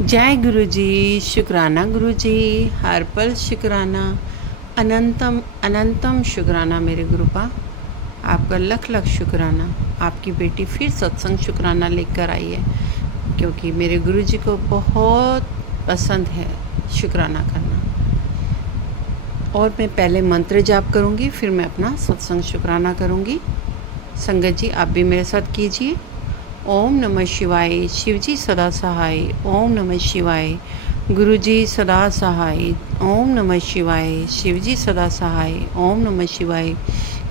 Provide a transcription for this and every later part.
जय गुरु जी। शुक्राना गुरु जी। हर पल शुक्राना। अनंतम अनंतम शुक्राना मेरे गुरुपा। आपका लख लख शुक्राना। आपकी बेटी फिर सत्संग शुक्राना लेकर आई है, क्योंकि मेरे गुरु जी को बहुत पसंद है शुक्राना करना। और मैं पहले मंत्र जाप करूँगी, फिर मैं अपना सत्संग शुक्राना करूँगी। संगत जी आप भी मेरे साथ कीजिए। ओम नमः शिवाय। शिवजी सदा सहाय। ओम नमः शिवाय। गुरुजी सदा सहाय। ओम नमः शिवाय। शिवजी सदा सहाय। ओम नमः शिवाय।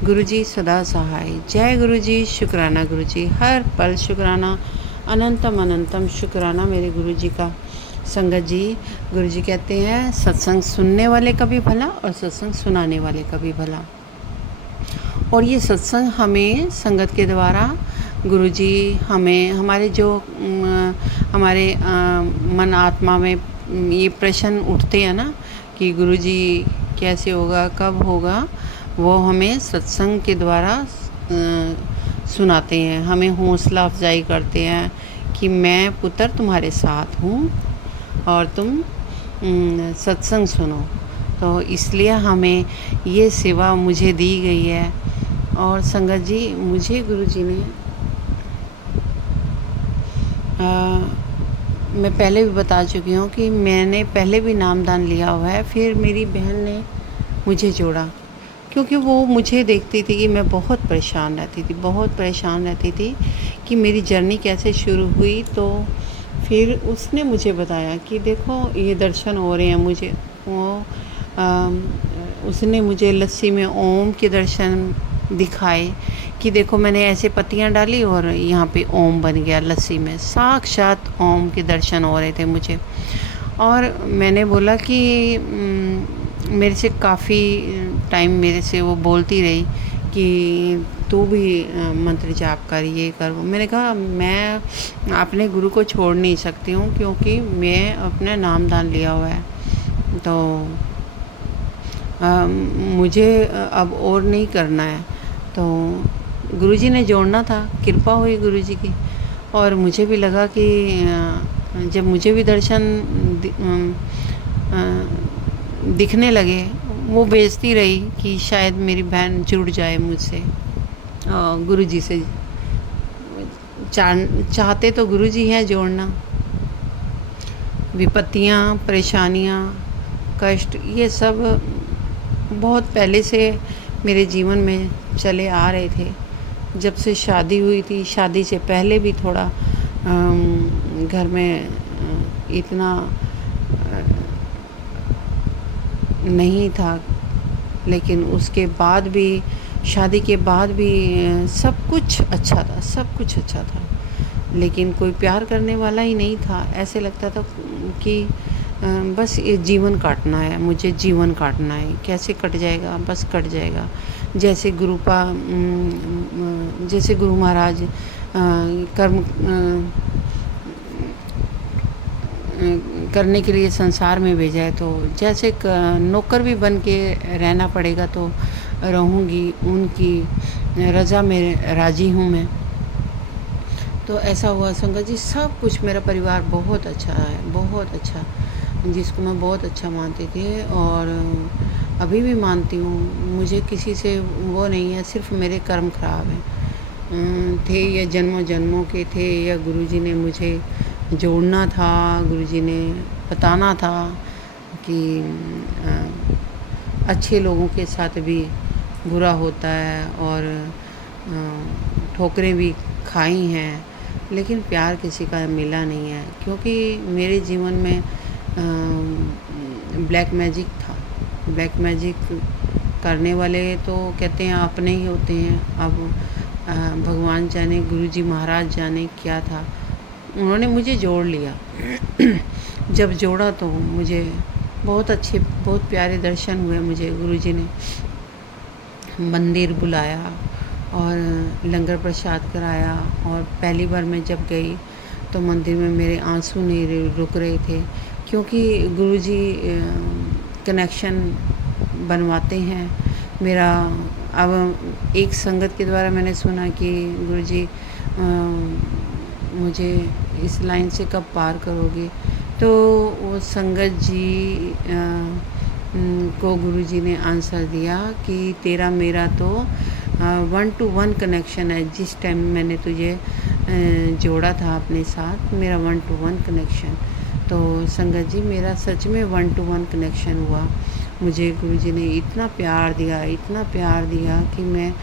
गुरुजी सदा सहाय। जय गुरुजी। शुक्राना गुरुजी, हर पल शुक्राना, अनंतम अनंतम शुक्राना मेरे गुरुजी का। संगत जी, गुरुजी कहते हैं सत्संग सुनने वाले का भी भला और सत्संग सुनाने वाले का भी भला। और ये सत्संग हमें संगत के द्वारा गुरुजी हमें हमारे जो हमारे मन आत्मा में ये प्रश्न उठते हैं ना कि गुरुजी कैसे होगा, कब होगा, वो हमें सत्संग के द्वारा सुनाते हैं, हमें हौसला अफजाई करते हैं कि मैं पुत्र तुम्हारे साथ हूँ और तुम सत्संग सुनो। तो इसलिए हमें ये सेवा मुझे दी गई है। और संगत जी, मुझे गुरुजी ने मैं पहले भी बता चुकी हूँ कि मैंने पहले भी नामदान लिया हुआ है। फिर मेरी बहन ने मुझे जोड़ा, क्योंकि वो मुझे देखती थी कि मैं बहुत परेशान रहती थी कि मेरी जर्नी कैसे शुरू हुई। तो फिर उसने मुझे बताया कि देखो ये दर्शन हो रहे हैं मुझे। वो उसने मुझे लस्सी में ओम के दर्शन दिखाए कि देखो मैंने ऐसे पत्तियां डाली और यहाँ पे ओम बन गया लस्सी में। साक्षात ओम के दर्शन हो रहे थे मुझे। और मैंने बोला कि मेरे से काफ़ी टाइम मेरे से वो बोलती रही कि तू भी मंत्र जाप कर, ये कर वो। मैंने कहा मैं अपने गुरु को छोड़ नहीं सकती हूँ, क्योंकि मैं अपना नामदान लिया हुआ है। तो मुझे अब और नहीं करना है। तो गुरुजी ने जोड़ना था, कृपा हुई गुरुजी की। और मुझे भी लगा कि जब मुझे भी दर्शन दिखने लगे, वो बेचती रही कि शायद मेरी बहन जुड़ जाए मुझसे, गुरुजी से। चाहते तो गुरुजी हैं जोड़ना। विपत्तियाँ, परेशानियाँ, कष्ट, ये सब बहुत पहले से मेरे जीवन में चले आ रहे थे। जब से शादी हुई थी, शादी से पहले भी थोड़ा घर में इतना नहीं था, लेकिन उसके बाद भी, शादी के बाद भी सब कुछ अच्छा था। लेकिन कोई प्यार करने वाला ही नहीं था। ऐसे लगता था कि बस ये जीवन काटना है, मुझे जीवन काटना है, कैसे कट जाएगा, बस कट जाएगा। जैसे जैसे गुरु महाराज कर्म करने के लिए संसार में भेजा है, तो जैसे नौकर भी बन के रहना पड़ेगा तो रहूँगी, उनकी रज़ा में राज़ी हूँ मैं। तो ऐसा हुआ संगत जी। सब कुछ मेरा परिवार बहुत अच्छा है, बहुत अच्छा, जिसको मैं बहुत अच्छा मानती थी और अभी भी मानती हूँ। मुझे किसी से वो नहीं है, सिर्फ मेरे कर्म खराब हैं, थे या जन्मों जन्मों के थे, या गुरुजी ने मुझे जोड़ना था, गुरुजी ने बताना था कि अच्छे लोगों के साथ भी बुरा होता है, और ठोकरें भी खाई हैं, लेकिन प्यार किसी का मिला नहीं है। क्योंकि मेरे जीवन में ब्लैक मैजिक था। ब्लैक मैजिक करने वाले तो कहते हैं अपने ही होते हैं। अब भगवान जाने, गुरुजी महाराज जाने क्या था। उन्होंने मुझे जोड़ लिया। जब जोड़ा तो मुझे बहुत अच्छे, बहुत प्यारे दर्शन हुए। मुझे गुरुजी ने मंदिर बुलाया और लंगर प्रसाद कराया। और पहली बार मैं जब गई तो मंदिर में मेरे आंसू नहीं रुक रहे थे, क्योंकि गुरुजी कनेक्शन बनवाते हैं मेरा। अब एक संगत के द्वारा मैंने सुना कि गुरुजी मुझे इस लाइन से कब पार करोगे, तो वो संगत जी को गुरुजी ने आंसर दिया कि तेरा मेरा तो 1-to-1 कनेक्शन है। जिस टाइम मैंने तुझे जोड़ा था अपने साथ, मेरा 1-to-1 कनेक्शन। तो संगत जी, मेरा सच में 1-to-1 कनेक्शन हुआ। मुझे गुरुजी ने इतना प्यार दिया, इतना प्यार दिया कि मैं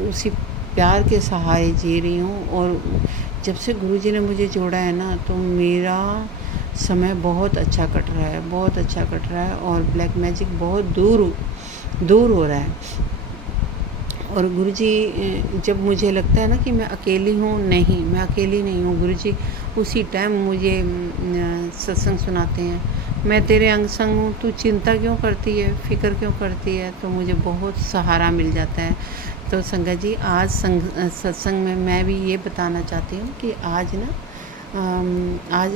उसी प्यार के सहारे जी रही हूँ। और जब से गुरुजी ने मुझे जोड़ा है ना, तो मेरा समय बहुत अच्छा कट रहा है, बहुत अच्छा कट रहा है, और ब्लैक मैजिक बहुत दूर हो रहा है। और गुरुजी, जब मुझे लगता है ना कि मैं अकेली हूँ, नहीं, मैं अकेली नहीं हूँ। गुरुजी उसी टाइम मुझे सत्संग सुनाते हैं, मैं तेरे अंग संग हूँ, तू चिंता क्यों करती है, फ़िक्र क्यों करती है। तो मुझे बहुत सहारा मिल जाता है। तो संगत जी, आज सत्संग में मैं भी ये बताना चाहती हूँ कि आज ना आज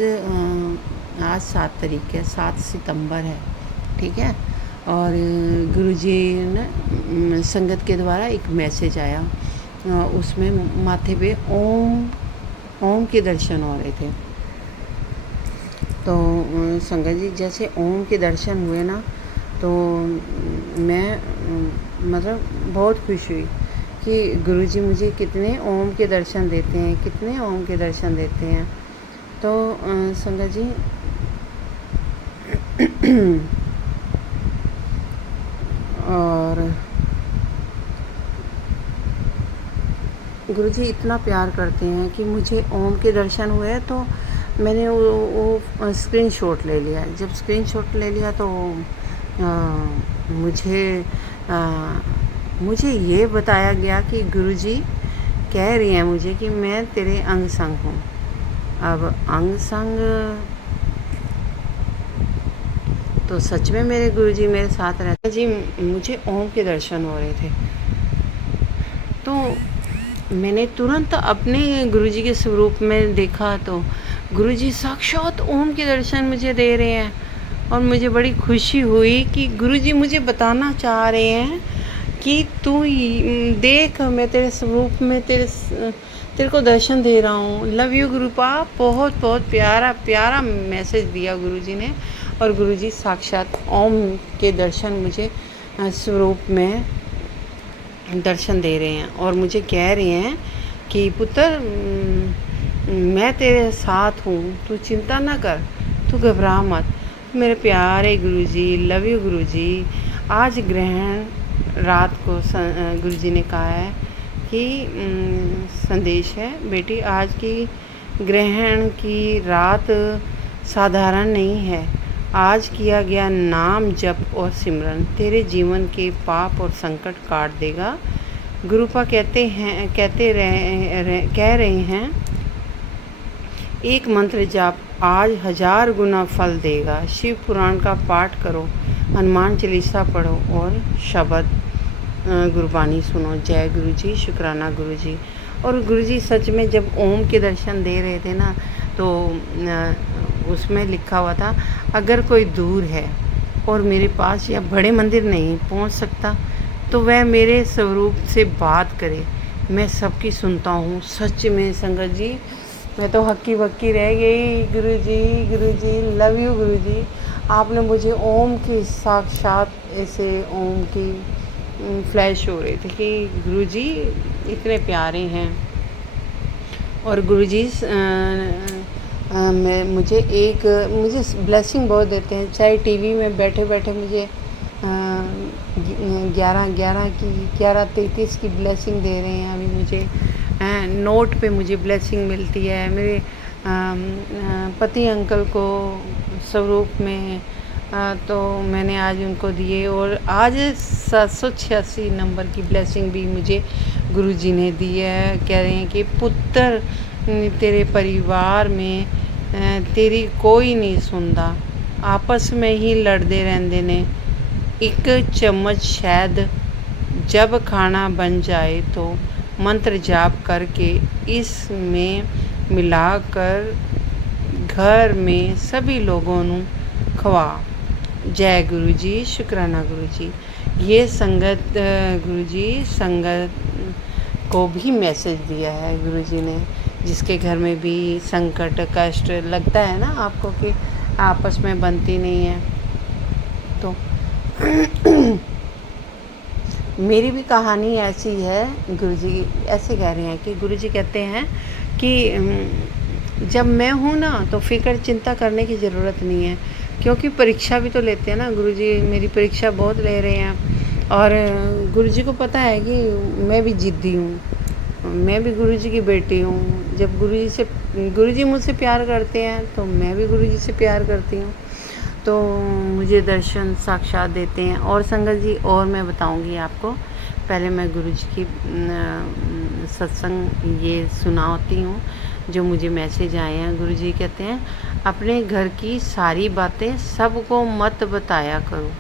7 तारीख है, 7 सितंबर है, ठीक है। और गुरुजी ने संगत के द्वारा एक मैसेज आया, उसमें माथे पे ओम के दर्शन हो रहे थे। तो संगत जी, जैसे ओम के दर्शन हुए ना, तो मैं मतलब बहुत खुश हुई कि गुरुजी मुझे कितने ओम के दर्शन देते हैं, कितने ओम के दर्शन देते हैं। तो संगत जी, और गुरुजी इतना प्यार करते हैं कि मुझे ओम के दर्शन हुए, तो मैंने वो स्क्रीनशॉट ले लिया। जब स्क्रीनशॉट ले लिया तो मुझे ये बताया गया कि गुरुजी कह रही हैं मुझे कि मैं तेरे अंग संग हूँ। अब अंग संग, तो सच में मेरे गुरुजी मेरे साथ रहते जी। मुझे ओम के दर्शन हो रहे थे, तो मैंने तुरंत अपने गुरुजी के स्वरूप में देखा, तो गुरुजी साक्षात ओम के दर्शन मुझे दे रहे हैं। और मुझे बड़ी खुशी हुई कि गुरुजी मुझे बताना चाह रहे हैं कि तू देख, मैं तेरे स्वरूप में तेरे को दर्शन दे रहा हूँ। Love you गुरुपा। बहुत बहुत प्यारा प्यारा मैसेज दिया गुरुजी ने। और गुरुजी साक्षात ओम के दर्शन मुझे स्वरूप में दर्शन दे रहे हैं, और मुझे कह रहे हैं कि पुत्र, मैं तेरे साथ हूँ, तू चिंता ना कर, तू घबरा मत। मेरे प्यारे गुरुजी, लव यू गुरुजी। आज ग्रहण रात को गुरुजी ने कहा है कि संदेश है, बेटी, आज की ग्रहण की रात साधारण नहीं है। आज किया गया नाम जप और सिमरन तेरे जीवन के पाप और संकट काट देगा। गुरुपा कह रहे हैं, एक मंत्र जाप आज 1000 गुना फल देगा। शिव पुराण का पाठ करो, हनुमान चालीसा पढ़ो और शब्द गुरबानी सुनो। जय गुरुजी, शुक्राना गुरुजी। और गुरुजी सच में जब ओम के दर्शन दे रहे थे ना, तो उसमें लिखा हुआ था, अगर कोई दूर है और मेरे पास या बड़े मंदिर नहीं पहुंच सकता, तो वह मेरे स्वरूप से बात करे, मैं सबकी सुनता हूँ। सच में संगत जी, मैं तो हक्की बक्की रह गई। गुरुजी, लव यू गुरुजी। आपने मुझे ओम की साक्षात ऐसे ओम की फ्लैश हो रही थी कि गुरुजी इतने प्यारे हैं। और गुरुजी मुझे ब्लेसिंग बहुत देते हैं। चाहे टीवी में बैठे बैठे मुझे 11:33 की ब्लेसिंग दे रहे हैं। अभी मुझे नोट पे मुझे ब्लेसिंग मिलती है। मेरे पति अंकल को स्वरूप में, तो मैंने आज उनको दिए। और आज 786 नंबर की ब्लेसिंग भी मुझे गुरुजी ने दी है। कह रहे हैं कि पुत्र, तेरे परिवार में तेरी कोई नहीं सुनता, आपस में ही लड़ते रहते ने। एक चम्मच शहद जब खाना बन जाए तो मंत्र जाप करके इसमें मिलाकर घर में सभी लोगों को खवा। जय गुरुजी, शुक्राना गुरुजी। ये संगत गुरुजी संगत को भी मैसेज दिया है गुरुजी ने, जिसके घर में भी संकट कष्ट लगता है ना आपको कि आपस में बनती नहीं है। तो मेरी भी कहानी ऐसी है। गुरुजी ऐसे कह रहे हैं कि गुरुजी कहते हैं कि जब मैं हूँ ना तो फ़िक्र चिंता करने की ज़रूरत नहीं है, क्योंकि परीक्षा भी तो लेते हैं ना। गुरुजी मेरी परीक्षा बहुत ले रहे हैं, और गुरुजी को पता है कि मैं भी ज़िद्दी हूँ, मैं भी गुरुजी की बेटी हूँ। जब गुरुजी मुझसे प्यार करते हैं तो मैं भी गुरुजी से प्यार करती हूँ, तो मुझे दर्शन साक्षात देते हैं। और संगत जी, और मैं बताऊंगी आपको, पहले मैं गुरुजी की सत्संग ये सुनाती हूँ जो मुझे मैसेज आए हैं। गुरुजी कहते हैं, अपने घर की सारी बातें सबको मत बताया करो,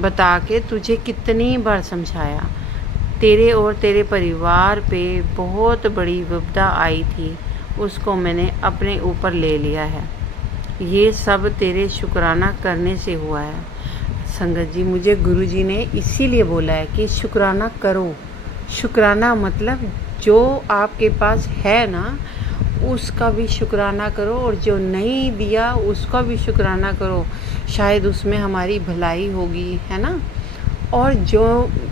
बता के तुझे कितनी बार समझाया। तेरे और तेरे परिवार पे बहुत बड़ी विपदा आई थी, उसको मैंने अपने ऊपर ले लिया है। ये सब तेरे शुक्राना करने से हुआ है। संगत जी, मुझे गुरुजी ने इसीलिए बोला है कि शुक्राना करो। शुक्राना मतलब जो आपके पास है ना, उसका भी शुक्राना करो, और जो नहीं दिया उसका भी शुक्राना करो। शायद उसमें हमारी भलाई होगी, है ना। और जो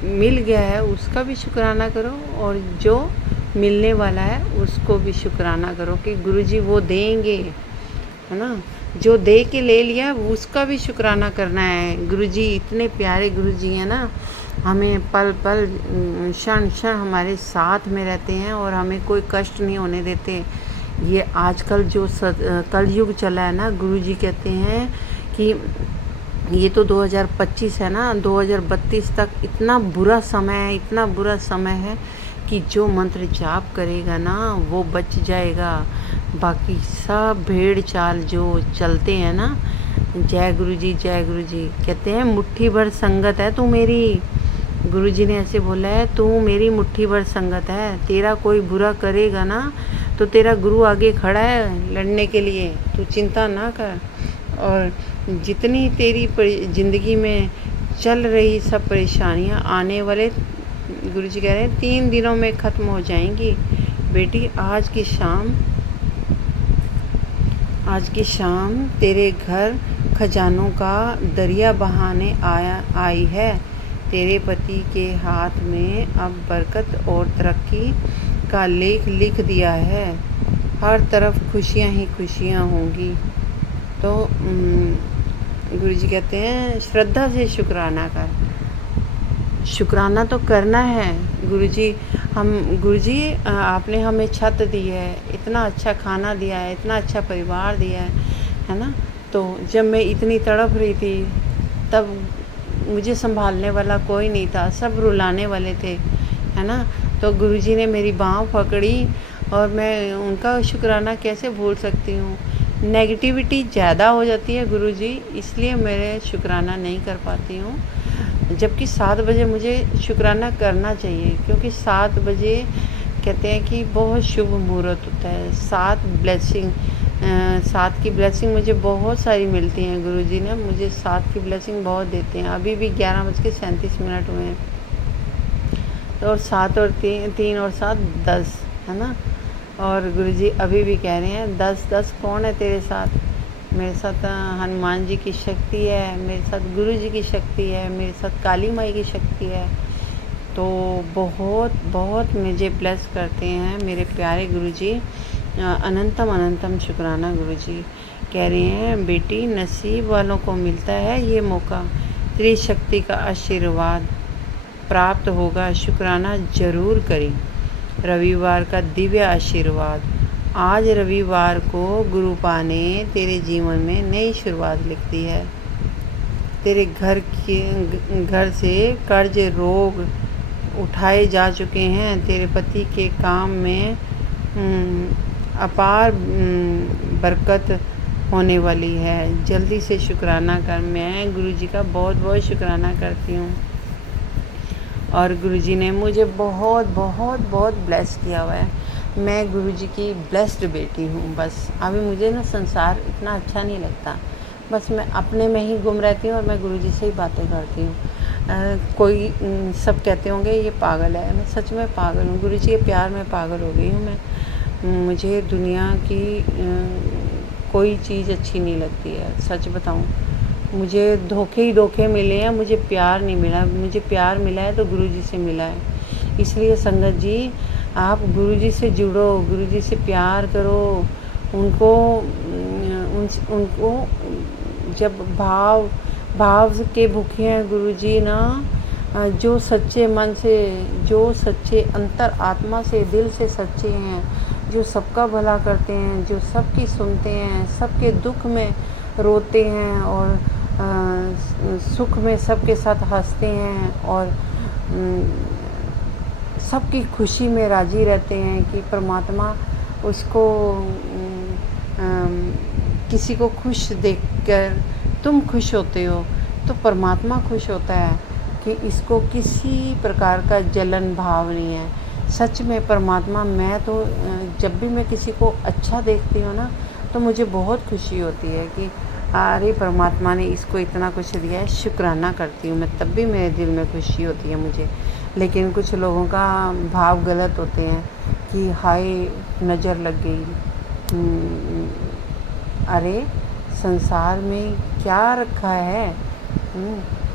मिल गया है उसका भी शुक्राना करो, और जो मिलने वाला है उसको भी शुक्राना करो कि गुरुजी वो देंगे, है ना। जो दे के ले लिया उसका भी शुक्राना करना है। गुरुजी इतने प्यारे गुरुजी हैं ना, हमें पल पल क्षण क्षण हमारे साथ में रहते हैं और हमें कोई कष्ट नहीं होने देते। ये आजकल जो कलयुग चला है ना, गुरुजी कहते हैं कि ये तो 2025 है ना, 2032 तक इतना बुरा समय है, इतना बुरा समय है कि जो मंत्र जाप करेगा ना वो बच जाएगा। बाकी सब भेड़ चाल जो चलते हैं ना, जय गुरुजी जय गुरुजी। कहते हैं मुट्ठी भर संगत है तू मेरी। गुरुजी ने ऐसे बोला है, तू मेरी मुट्ठी भर संगत है। तेरा कोई बुरा करेगा ना तो तेरा गुरु आगे खड़ा है लड़ने के लिए, तू चिंता ना कर। और जितनी तेरी ज़िंदगी में चल रही सब परेशानियां आने वाले, गुरुजी कह रहे हैं 3 दिनों में ख़त्म हो जाएंगी। बेटी, आज की शाम तेरे घर खजानों का दरिया बहाने आई है। तेरे पति के हाथ में अब बरकत और तरक्की का लेख लिख दिया है। हर तरफ खुशियां ही खुशियां होंगी। तो गुरुजी कहते हैं, श्रद्धा से शुक्राना कर। शुक्राना तो करना है। गुरुजी आपने हमें छत दी है, इतना अच्छा खाना दिया है, इतना अच्छा परिवार दिया है ना। तो जब मैं इतनी तड़प रही थी तब मुझे संभालने वाला कोई नहीं था, सब रुलाने वाले थे, है ना। तो गुरुजी ने मेरी बाँह पकड़ी, और मैं उनका शुक्राना कैसे भूल सकती हूँ। नेगेटिविटी ज़्यादा हो जाती है गुरुजी, इसलिए मैं शुक्राना नहीं कर पाती हूँ। जबकि 7 बजे मुझे शुक्राना करना चाहिए, क्योंकि 7 बजे कहते हैं कि बहुत शुभ मुहूर्त होता है। 7 की ब्लेसिंग मुझे बहुत सारी मिलती हैं। गुरुजी ने मुझे 7 की ब्लेसिंग बहुत देते हैं। अभी भी 11:37 हुए हैं, तो और 7 और 3 और 7 10, है ना। और गुरुजी अभी भी कह रहे हैं 10 कौन है तेरे साथ? मेरे साथ हनुमान जी की शक्ति है, मेरे साथ गुरुजी की शक्ति है, मेरे साथ काली माई की शक्ति है। तो बहुत बहुत मुझे ब्लेस करते हैं मेरे प्यारे गुरुजी। अनंतम अनंतम शुक्राना। गुरुजी कह रहे हैं, बेटी नसीब वालों को मिलता है ये मौका, तेरी शक्ति का आशीर्वाद प्राप्त होगा। शुक्राना जरूर करें। रविवार का दिव्य आशीर्वाद। आज रविवार को गुरुपा ने तेरे जीवन में नई शुरुआत लिख दी है। तेरे घर से कर्ज रोग उठाए जा चुके हैं। तेरे पति के काम में अपार बरकत होने वाली है। जल्दी से शुक्राना कर। मैं गुरुजी का बहुत बहुत शुक्राना करती हूँ, और गुरुजी ने मुझे बहुत बहुत बहुत ब्लेस किया हुआ है। मैं गुरुजी की ब्लेस्ड बेटी हूँ। बस अभी मुझे ना संसार इतना अच्छा नहीं लगता, बस मैं अपने में ही गुम रहती हूँ और मैं गुरुजी से ही बातें करती हूँ। कोई सब कहते होंगे ये पागल है, मैं सच में पागल हूँ। गुरुजी के प्यार में पागल हो गई हूँ मैं। मुझे दुनिया की कोई चीज़ अच्छी नहीं लगती है। सच बताऊँ, मुझे धोखे ही धोखे मिले हैं, मुझे प्यार नहीं मिला। मुझे प्यार मिला है तो गुरुजी से मिला है। इसलिए संगत जी, आप गुरुजी से जुड़ो, गुरुजी से प्यार करो। उनको जब भाव के भूखे हैं गुरुजी ना, जो सच्चे मन से, जो सच्चे अंतर आत्मा से, दिल से सच्चे हैं, जो सबका भला करते हैं, जो सबकी सुनते हैं, सबके दुख में रोते हैं और सुख में सबके साथ हंसते हैं और सबकी खुशी में राजी रहते हैं कि परमात्मा उसको किसी को खुश देखकर तुम खुश होते हो तो परमात्मा खुश होता है कि इसको किसी प्रकार का जलन भाव नहीं है। सच में परमात्मा, मैं तो जब भी मैं किसी को अच्छा देखती हूँ ना तो मुझे बहुत खुशी होती है कि अरे परमात्मा ने इसको इतना कुछ दिया है, शुक्राना करती हूँ मैं, तब भी मेरे दिल में खुशी होती है मुझे। लेकिन कुछ लोगों का भाव गलत होते हैं कि हाय नज़र लग गई। अरे संसार में क्या रखा है?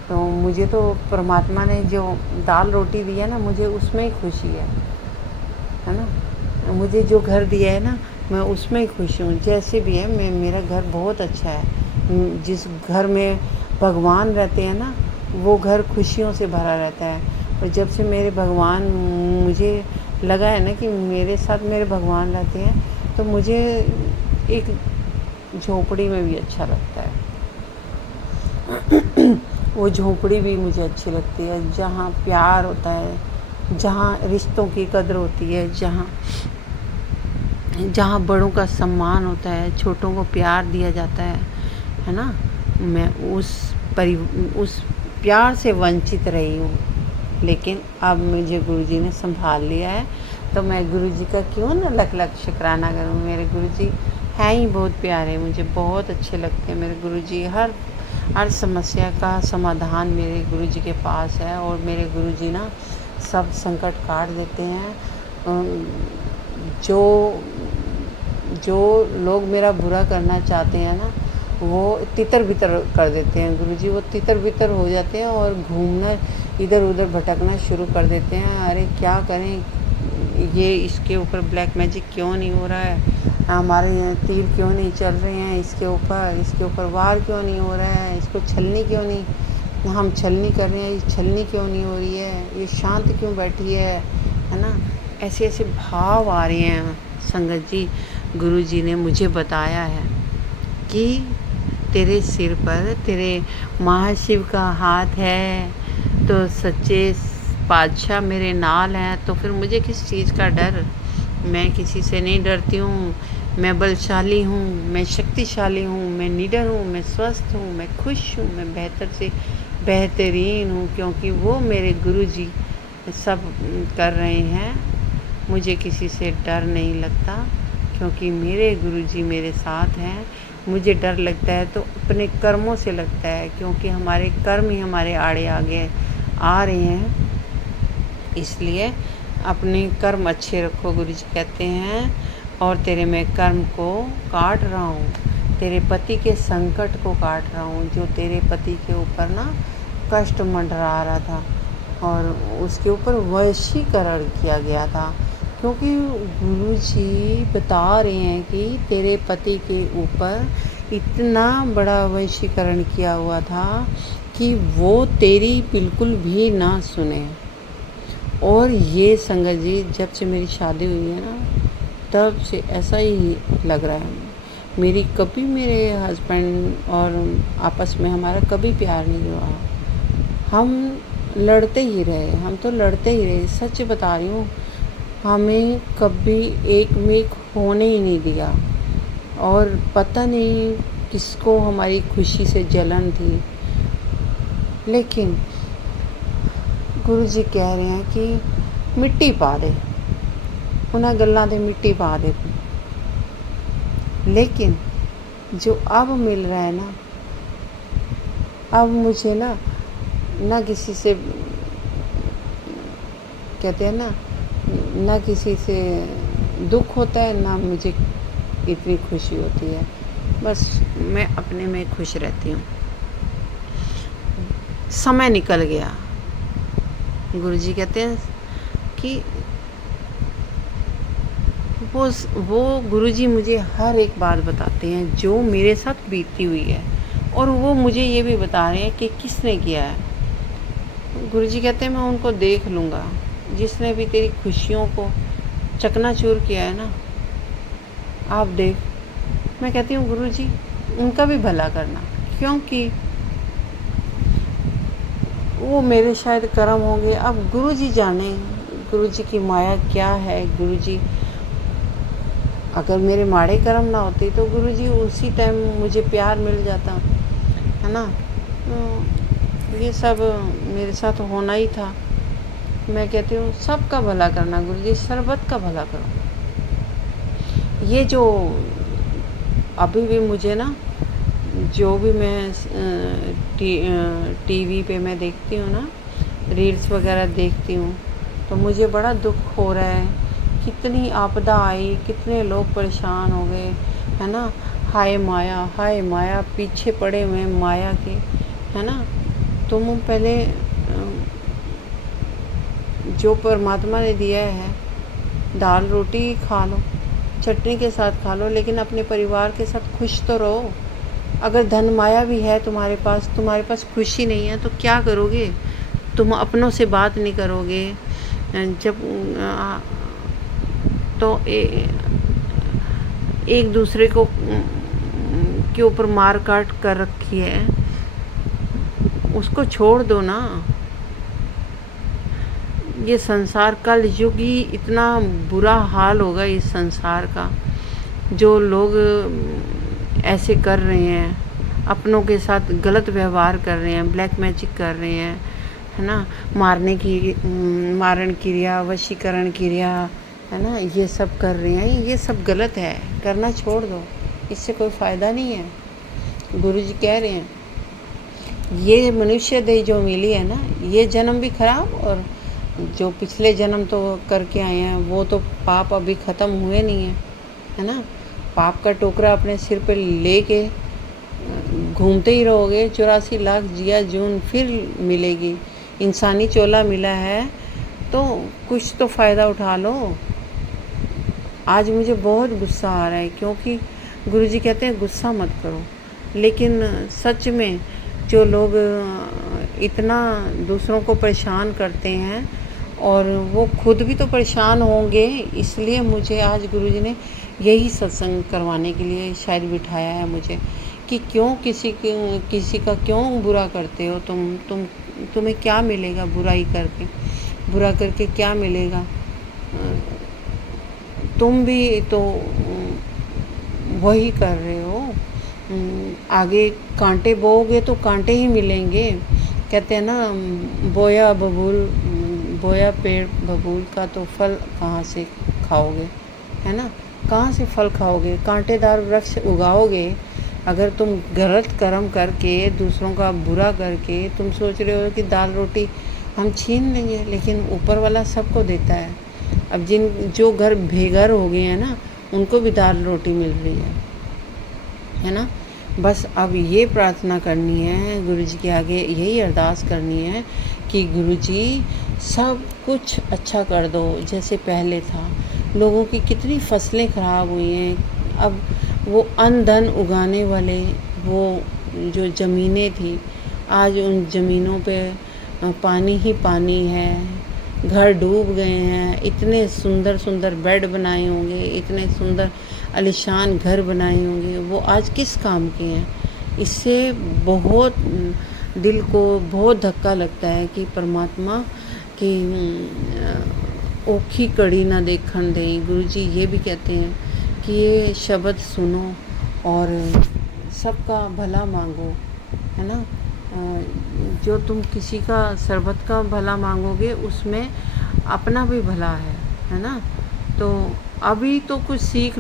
तो मुझे तो परमात्मा ने जो दाल रोटी दी है ना, मुझे उसमें ही खुशी है ना। मुझे जो घर दिया है ना, मैं उसमें ही खुश हूँ। जैसे भी है, मेरा घर बहुत अच्छा है। जिस घर में भगवान रहते हैं ना, वो घर खुशियों से भरा रहता है। और जब से मेरे भगवान, मुझे लगा है ना कि मेरे साथ मेरे भगवान रहते हैं, तो मुझे एक झोपड़ी में भी अच्छा लगता है। वो झोपड़ी भी मुझे अच्छी लगती है जहाँ प्यार होता है, जहाँ रिश्तों की कदर होती है, जहाँ बड़ों का सम्मान होता है, छोटों को प्यार दिया जाता है ना। मैं उस प्यार से वंचित रही हूँ, लेकिन अब मुझे गुरुजी ने संभाल लिया है, तो मैं गुरुजी का क्यों ना लख लख शुक्राना करूँ। मेरे गुरुजी हैं ही बहुत प्यारे, मुझे बहुत अच्छे लगते हैं मेरे गुरुजी। हर समस्या का समाधान मेरे गुरुजी के पास है और मेरे गुरुजी ना सब संकट काट देते हैं। जो लोग मेरा बुरा करना चाहते हैं ना, वो तितर बितर कर देते हैं गुरुजी। वो तितर बितर हो जाते हैं और घूमना, इधर उधर भटकना शुरू कर देते हैं। अरे क्या करें, ये इसके ऊपर ब्लैक मैजिक क्यों नहीं हो रहा है, हमारे यहाँ तीर क्यों नहीं चल रहे हैं इसके ऊपर वार क्यों नहीं हो रहा है, इसको छलनी क्यों नहीं, हम छलनी कर रहे हैं, ये छलनी क्यों नहीं हो रही है, ये शांत क्यों बैठी है ना। ऐसे ऐसे भाव आ रहे हैं संगत जी। गुरुजी ने मुझे बताया है कि तेरे सिर पर तेरे महाशिव का हाथ है, तो सच्चे पातशाह मेरे नाल हैं, तो फिर मुझे किस चीज़ का डर। मैं किसी से नहीं डरती हूँ, मैं बलशाली हूँ, मैं शक्तिशाली हूँ, मैं निडर हूँ, मैं स्वस्थ हूँ, मैं खुश हूँ, मैं बेहतर से बेहतरीन हूँ, क्योंकि वो मेरे गुरुजी सब कर रहे हैं। मुझे किसी से डर नहीं लगता क्योंकि मेरे गुरुजी मेरे साथ हैं। मुझे डर लगता है तो अपने कर्मों से लगता है, क्योंकि हमारे कर्म ही हमारे आड़े आगे आ रहे हैं। इसलिए अपने कर्म अच्छे रखो, गुरुजी कहते हैं। और तेरे मैं कर्म को काट रहा हूँ, तेरे पति के संकट को काट रहा हूँ, जो तेरे पति के ऊपर ना कष्ट मंडरा रहा था और उसके ऊपर वशीकरण किया गया था। क्योंकि गुरुजी बता रहे हैं कि तेरे पति के ऊपर इतना बड़ा वशीकरण किया हुआ था कि वो तेरी बिल्कुल भी ना सुने। और ये संगत जी, जब से मेरी शादी हुई है ना, तब से ऐसा ही लग रहा है। मेरी कभी मेरे हस्बैंड और आपस में हमारा कभी प्यार नहीं हुआ। हम लड़ते ही रहे, सच बता रही हूँ। हमें कभी एक में होने ही नहीं दिया और पता नहीं किसको हमारी खुशी से जलन थी। लेकिन गुरुजी कह रहे हैं कि मिट्टी पा दे, उन्हें गल्लां दे मिट्टी पा दे। लेकिन जो अब मिल रहा है ना, अब मुझे ना किसी से, कहते हैं ना किसी से दुख होता है, ना मुझे इतनी खुशी होती है। बस मैं अपने में खुश रहती हूँ। समय निकल गया। गुरुजी कहते हैं कि वो गुरुजी मुझे हर एक बात बताते हैं जो मेरे साथ बीती हुई है, और वो मुझे ये भी बता रहे हैं कि किसने किया है। गुरुजी कहते हैं मैं उनको देख लूँगा, जिसने भी तेरी खुशियों को चकनाचूर किया है ना, आप देख। मैं कहती हूँ गुरुजी उनका भी भला करना, क्योंकि वो मेरे शायद कर्म होंगे। अब गुरुजी जाने, गुरुजी की माया क्या है। गुरुजी अगर मेरे माड़े कर्म ना होते तो गुरुजी उसी टाइम मुझे प्यार मिल जाता, है ना। तो ये सब मेरे साथ होना ही था। मैं कहती हूँ सबका भला करना गुरुजी, सर्वत का भला करो। ये जो अभी भी मुझे ना, जो भी मैं टीवी पे मैं देखती हूँ ना, रील्स वगैरह देखती हूँ, तो मुझे बड़ा दुख हो रहा है। कितनी आपदा आई, कितने लोग परेशान हो गए, है ना। हाय माया पीछे पड़े हुए माया के, है ना। तुम पहले जो परमात्मा ने दिया है, दाल रोटी खा लो, चटनी के साथ खा लो, लेकिन अपने परिवार के साथ खुश तो रहो। अगर धन माया भी है तुम्हारे पास खुशी नहीं है तो क्या करोगे। तुम अपनों से बात नहीं करोगे। जब तो एक दूसरे को के ऊपर मार काट कर रखी है, उसको छोड़ दो ना। ये संसार कल युग ही इतना बुरा हाल होगा इस संसार का। जो लोग ऐसे कर रहे हैं, अपनों के साथ गलत व्यवहार कर रहे हैं, ब्लैक मैजिक कर रहे हैं, है ना। मारण क्रिया, वशीकरण क्रिया, है ना, ये सब कर रहे हैं। ये सब गलत है, करना छोड़ दो, इससे कोई फ़ायदा नहीं है। गुरुजी कह रहे हैं ये मनुष्य देह जो मिली है ना, ये जन्म भी खराब, और जो पिछले जन्म तो करके आए हैं वो तो पाप अभी ख़त्म हुए नहीं है ना। पाप का टोकरा अपने सिर पे लेके घूमते ही रहोगे। 84 लाख जिया जून फिर मिलेगी। इंसानी चोला मिला है तो कुछ तो फ़ायदा उठा लो। आज मुझे बहुत गुस्सा आ रहा है, क्योंकि गुरुजी कहते हैं गुस्सा मत करो, लेकिन सच में जो लोग इतना दूसरों को परेशान करते हैं, और वो खुद भी तो परेशान होंगे, इसलिए मुझे आज गुरुजी ने यही सत्संग करवाने के लिए शायद बिठाया है मुझे, कि क्यों किसी का क्यों बुरा करते हो तुम्हें क्या मिलेगा बुरा करके क्या मिलेगा। तुम भी तो वही कर रहे हो। आगे कांटे बोओगे तो कांटे ही मिलेंगे। कहते हैं ना, बोया पेड़ बबूल का तो फल कहाँ से खाओगे, है ना। कहाँ से फल खाओगे, कांटेदार वृक्ष उगाओगे। अगर तुम गलत कर्म करके, दूसरों का बुरा करके तुम सोच रहे हो कि दाल रोटी हम छीन लेंगे, लेकिन ऊपर वाला सबको देता है। अब जो घर बेघर हो गए हैं ना, उनको भी दाल रोटी मिल रही है ना। बस अब ये प्रार्थना करनी है गुरुजी के आगे, यही अरदास करनी है कि गुरुजी सब कुछ अच्छा कर दो जैसे पहले था। लोगों की कितनी फसलें ख़राब हुई हैं। अब वो अन्न धन उगाने वाले वो जो ज़मीनें थी, आज उन ज़मीनों पे पानी ही पानी है। घर डूब गए हैं। इतने सुंदर सुंदर बेड बनाए होंगे, इतने सुंदर आलीशान घर बनाए होंगे, वो आज किस काम के हैं। इससे बहुत दिल को बहुत धक्का लगता है कि परमात्मा की ओखी कड़ी ना देखण दें। गुरुजी ये भी कहते हैं कि ये शब्द सुनो और सबका भला मांगो, है ना। जो तुम किसी का सर्बत का भला मांगोगे उसमें अपना भी भला है ना। तो अभी तो कुछ सीख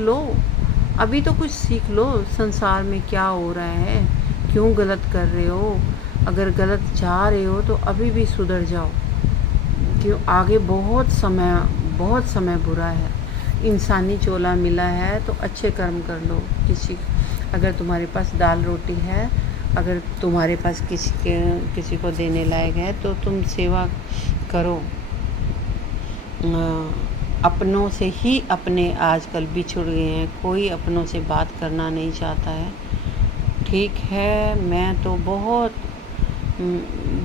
लो संसार में क्या हो रहा है, क्यों गलत कर रहे हो। अगर गलत जा रहे हो तो अभी भी सुधर जाओ, क्यों आगे बहुत समय बुरा है। इंसानी चोला मिला है तो अच्छे कर्म कर लो। अगर तुम्हारे पास दाल रोटी है, अगर तुम्हारे पास किसी को देने लायक है तो तुम सेवा करो। अपनों से ही अपने आजकल बिछुड़ गए हैं, कोई अपनों से बात करना नहीं चाहता है। ठीक है, मैं तो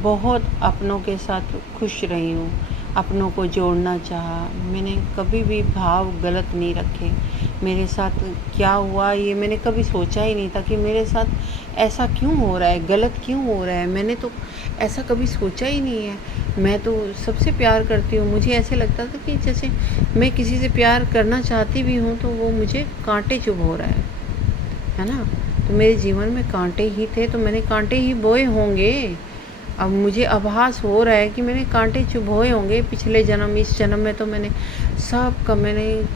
बहुत अपनों के साथ खुश रही हूँ, अपनों को जोड़ना चाहा। मैंने कभी भी भाव गलत नहीं रखे। मेरे साथ क्या हुआ ये मैंने कभी सोचा ही नहीं था कि मेरे साथ ऐसा क्यों हो रहा है, गलत क्यों हो रहा है। मैंने तो ऐसा कभी सोचा ही नहीं है। मैं तो सबसे प्यार करती हूँ। मुझे ऐसे लगता था कि जैसे मैं किसी से प्यार करना चाहती भी हूँ तो वो मुझे कांटे चुभ हो रहा है ना। तो मेरे जीवन में कांटे ही थे तो मैंने कांटे ही बोए होंगे। अब मुझे आभास हो रहा है कि मैंने कांटे चुभोए होंगे पिछले जन्म, इस जन्म में तो मैंने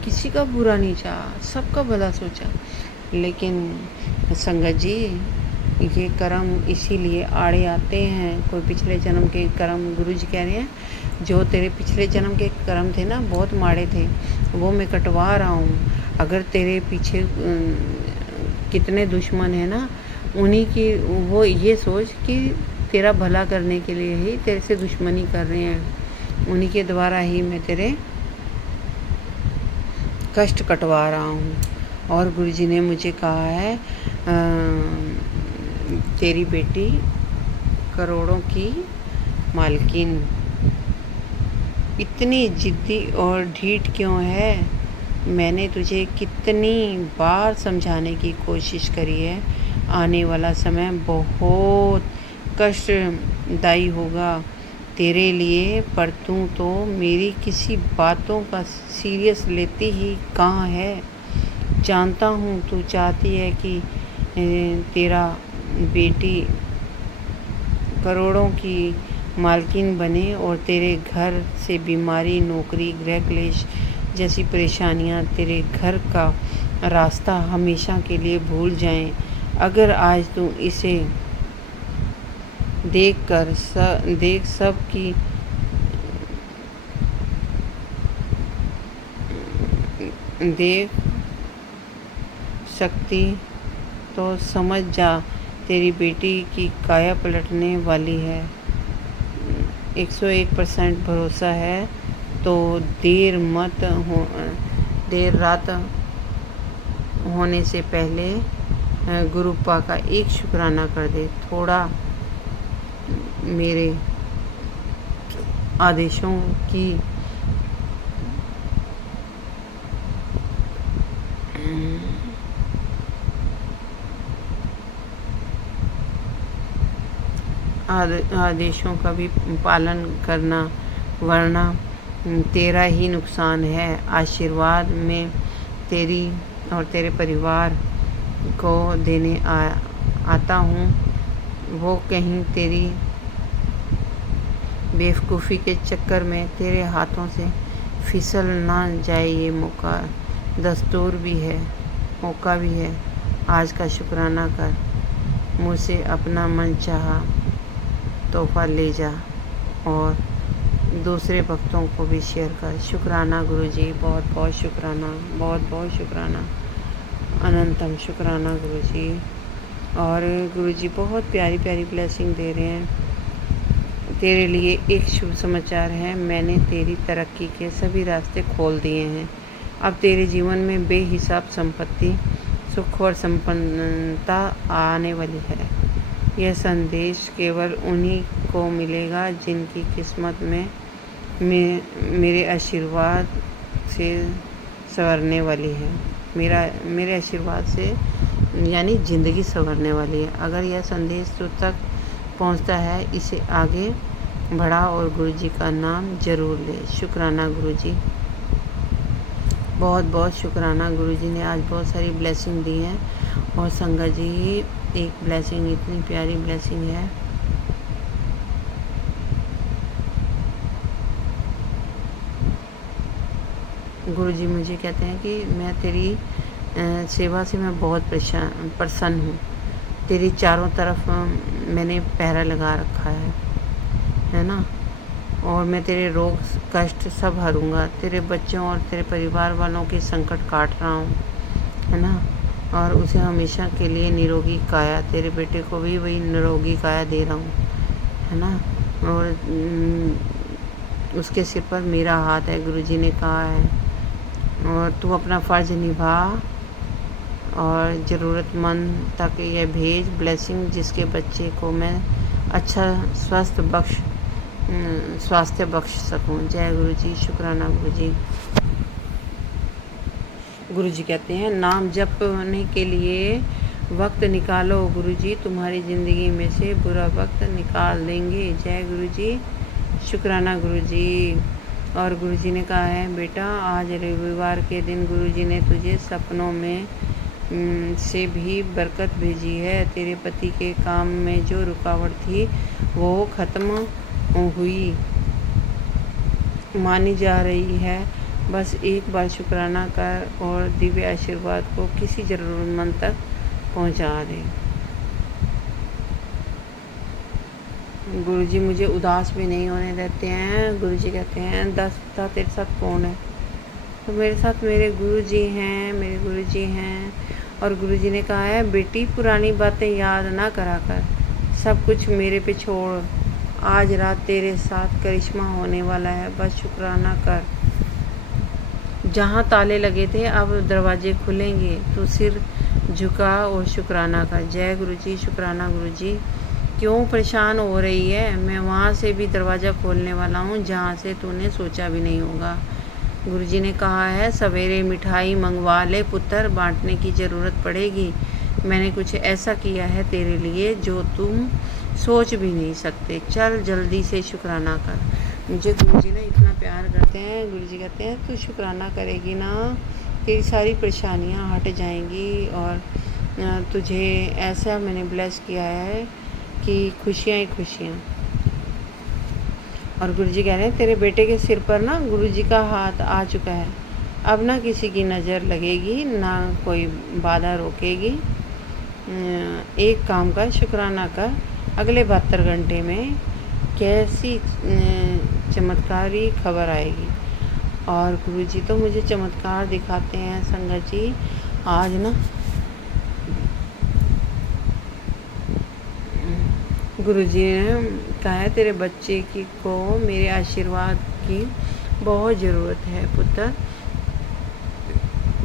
किसी का बुरा नहीं चाहा, सबका भला सोचा। लेकिन संगत जी, ये कर्म इसीलिए आड़े आते हैं। कोई पिछले जन्म के कर्म, गुरु जी कह रहे हैं जो तेरे पिछले जन्म के कर्म थे ना, बहुत माड़े थे, वो मैं कटवा रहा हूँ। अगर तेरे पीछे कितने दुश्मन हैं ना, उन्हीं की वो ये सोच कि तेरा भला करने के लिए ही तेरे से दुश्मनी कर रहे हैं, उन्हीं के द्वारा ही मैं तेरे कष्ट कटवा रहा हूँ। और गुरुजी ने मुझे कहा है तेरी बेटी करोड़ों की मालकिन, इतनी जिद्दी और ढीठ क्यों है। मैंने तुझे कितनी बार समझाने की कोशिश करी है, आने वाला समय बहुत कष्टदायी होगा तेरे लिए, पर तू तो मेरी किसी बातों का सीरियस लेती ही कहाँ है। जानता हूँ तू चाहती है कि तेरा बेटी करोड़ों की मालकिन बने और तेरे घर से बीमारी, नौकरी, गृह क्लेश जैसी परेशानियाँ तेरे घर का रास्ता हमेशा के लिए भूल जाएं। अगर आज तू इसे देख सब की देख सकती तो समझ जा तेरी बेटी की काया पलटने वाली है। 101% भरोसा है तो देर रात होने से पहले गुरुपा का एक शुक्राना कर दे। थोड़ा मेरे आदेशों की आदेशों का भी पालन करना, वरना तेरा ही नुकसान है। आशीर्वाद में तेरी और तेरे परिवार को देने आता हूँ, वो कहीं तेरी बेवकूफ़ी के चक्कर में तेरे हाथों से फिसल ना जाए। ये मौका दस्तूर भी है, मौका भी है। आज का शुक्राना कर, मुझसे अपना मन चाहा तोहफ़ा ले जा और दूसरे भक्तों को भी शेयर कर। शुक्राना गुरुजी, बहुत बहुत शुक्राना, बहुत बहुत शुक्राना, अनंतम शुक्राना गुरुजी। और गुरुजी बहुत प्यारी प्यारी ब्लेसिंग दे रहे हैं। तेरे लिए एक शुभ समाचार है, मैंने तेरी तरक्की के सभी रास्ते खोल दिए हैं। अब तेरे जीवन में बेहिसाब संपत्ति, सुख और संपन्नता आने वाली है। यह संदेश केवल उन्हीं को मिलेगा जिनकी किस्मत में मेरे आशीर्वाद से संवरने वाली है। मेरे आशीर्वाद से यानी ज़िंदगी संवरने वाली है। अगर यह संदेश तुझ तक पहुंचता है, इसे आगे बढ़ा और गुरुजी का नाम ज़रूर ले। शुक्राना गुरुजी, बहुत बहुत शुक्राना। गुरुजी ने आज बहुत सारी ब्लेसिंग दी हैं। और संगत जी, एक ब्लेसिंग, इतनी प्यारी ब्लेसिंग है। गुरुजी मुझे कहते हैं कि मैं तेरी सेवा से मैं बहुत प्रसन्न हूँ। तेरी चारों तरफ मैंने पहरा लगा रखा है ना। और मैं तेरे रोग कष्ट सब हरूँगा। तेरे बच्चों और तेरे परिवार वालों के संकट काट रहा हूँ, है ना। और उसे हमेशा के लिए निरोगी काया, तेरे बेटे को भी वही निरोगी काया दे रहा हूँ, है ना। और उसके सिर पर मेरा हाथ है, गुरुजी ने कहा है। और तू अपना फ़र्ज़ निभा और ज़रूरतमंद तक यह भेज ब्लेसिंग, जिसके बच्चे को मैं अच्छा स्वास्थ्य बख्श सकूं। जय गुरुजी, शुक्राना गुरुजी। गुरुजी कहते हैं, नाम जपने के लिए वक्त निकालो गुरुजी, तुम्हारी ज़िंदगी में से बुरा वक्त निकाल देंगे। जय गुरुजी, शुक्राना गुरुजी। और गुरुजी ने कहा है, बेटा आज रविवार के दिन गुरुजी ने तुझे सपनों में से भी बरकत भेजी है। तेरे पति के काम में जो रुकावट थी वो ख़त्म हुई मानी जा रही है। बस एक बार शुक्राना कर और दिव्य आशीर्वाद को किसी ज़रूरतमंद तक पहुंचा दे। गुरुजी मुझे उदास भी नहीं होने देते हैं। गुरुजी कहते हैं, बता तेरे साथ कौन है? तो मेरे साथ मेरे गुरुजी हैं। और गुरुजी ने कहा है, बेटी पुरानी बातें याद ना करा कर, सब कुछ मेरे पे छोड़। आज रात तेरे साथ करिश्मा होने वाला है, बस शुक्राना कर। जहाँ ताले लगे थे अब दरवाजे खुलेंगे, तू सिर झुका और शुक्राना कर। जय गुरुजी, शुक्राना गुरुजी। क्यों परेशान हो रही है? मैं वहाँ से भी दरवाज़ा खोलने वाला हूँ जहाँ से तूने सोचा भी नहीं होगा। गुरुजी ने कहा है, सवेरे मिठाई मंगवा ले पुत्र, बांटने की ज़रूरत पड़ेगी। मैंने कुछ ऐसा किया है तेरे लिए जो तुम सोच भी नहीं सकते। चल जल्दी से शुक्राना कर। मुझे गुरुजी ना इतना प्यार करते हैं। गुरुजी कहते हैं, तू शुक्राना करेगी ना, तेरी सारी परेशानियां हट जाएंगी और तुझे ऐसा मैंने ब्लेस किया है कि खुशियाँ ही खुशियाँ। और गुरुजी कह रहे हैं, तेरे बेटे के सिर पर ना गुरुजी का हाथ आ चुका है। अब ना किसी की नज़र लगेगी, ना कोई बाधा रोकेगी। एक काम कर, शुक्राना कर। अगले 72 घंटे में कैसी चमत्कारी खबर आएगी। और गुरुजी तो मुझे चमत्कार दिखाते हैं संगत जी। आज ना गुरुजी ने कहा है, तेरे बच्चे को मेरे आशीर्वाद की बहुत ज़रूरत है पुत्र।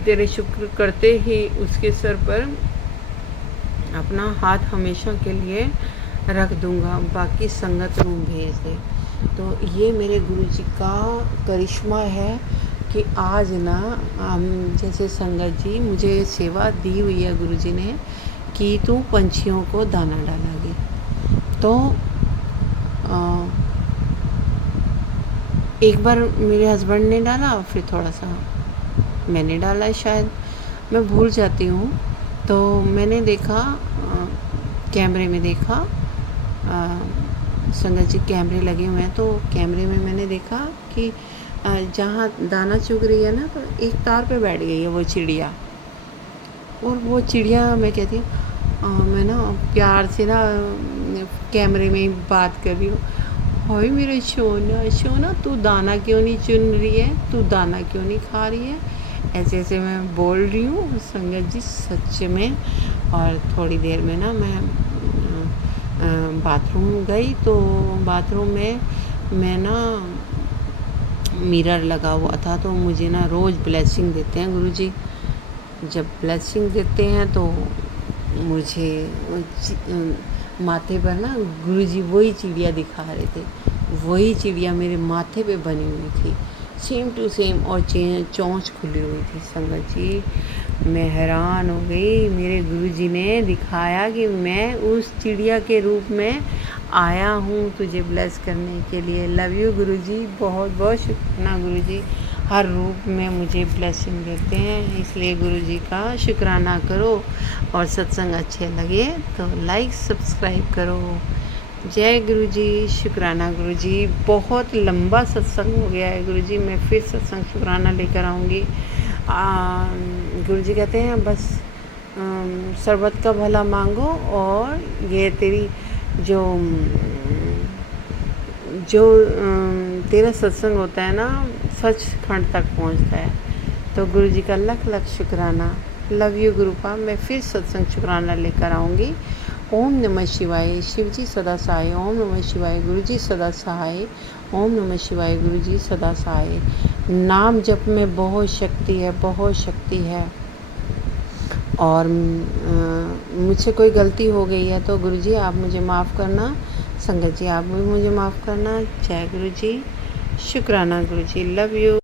तेरे शुक्र करते ही उसके सर पर अपना हाथ हमेशा के लिए रख दूंगा, बाकी संगत रूम भेज दे। तो ये मेरे गुरुजी का करिश्मा है कि आज ना जैसे संगत जी मुझे सेवा दी हुई है गुरुजी ने कि तू पंछियों को दाना डालेगी। तो एक बार मेरे हस्बैंड ने डाला, फिर थोड़ा सा मैंने डाला है, शायद मैं भूल जाती हूँ। तो मैंने देखा कैमरे में देखा, संगत जी कैमरे लगे हुए हैं, तो कैमरे में मैंने देखा कि जहाँ दाना चुग रही है ना, तो एक तार पे बैठ गई है वो चिड़िया। और वो चिड़िया मैं कहती हूँ, मैं ना प्यार से ना कैमरे में बात कर रही हूँ, हाय मेरा सोना तू दाना क्यों नहीं चुन रही है, तू दाना क्यों नहीं खा रही है, ऐसे ऐसे मैं बोल रही हूँ संगत जी सच में। और थोड़ी देर में ना मैं बाथरूम गई, तो बाथरूम में मैं ना मिरर लगा हुआ था, तो मुझे ना रोज़ ब्लेसिंग देते हैं गुरुजी। जब ब्लेसिंग देते हैं तो मुझे माथे पर ना गुरुजी वही चिड़िया दिखा रहे थे, वही चिड़िया मेरे माथे पे बनी हुई थी, सेम टू सेम, और चोंच खुली हुई थी। संगत जी मैं हैरान हो गई, मेरे गुरुजी ने दिखाया कि मैं उस चिड़िया के रूप में आया हूँ तुझे ब्लेस करने के लिए। लव यू गुरुजी, बहुत बहुत शुक्राना गुरुजी, हर रूप में मुझे ब्लेसिंग देते हैं, इसलिए गुरुजी का शुक्राना करो। और सत्संग अच्छे लगे तो लाइक सब्सक्राइब करो। जय गुरुजी, शुक्राना गुरुजी। बहुत लंबा सत्संग हो गया है गुरुजी, मैं फिर सत्संग शुक्राना लेकर आऊँगी। गुरुजी कहते हैं बस सर्बत का भला मांगो, और ये तेरी जो तेरा सत्संग होता है ना, सचखंड तक पहुंचता है। तो गुरुजी का लख लख शुक्राना। Love you गुरुपा। मैं फिर सत्संग शुक्राना लेकर आऊँगी। ओम नमः शिवाय। शिवजी सदा सहाय। ओम नमः शिवाय। गुरुजी सदा सहाय। ओम नमः शिवाय। गुरुजी सदा सहाय। नाम जप में बहुत शक्ति है, बहुत शक्ति है। और मुझसे कोई गलती हो गई है तो गुरुजी आप मुझे माफ़ करना। संगत जी आप भी मुझे माफ़ करना। जय गुरुजी। शुक्राना गुरुजी। Love you.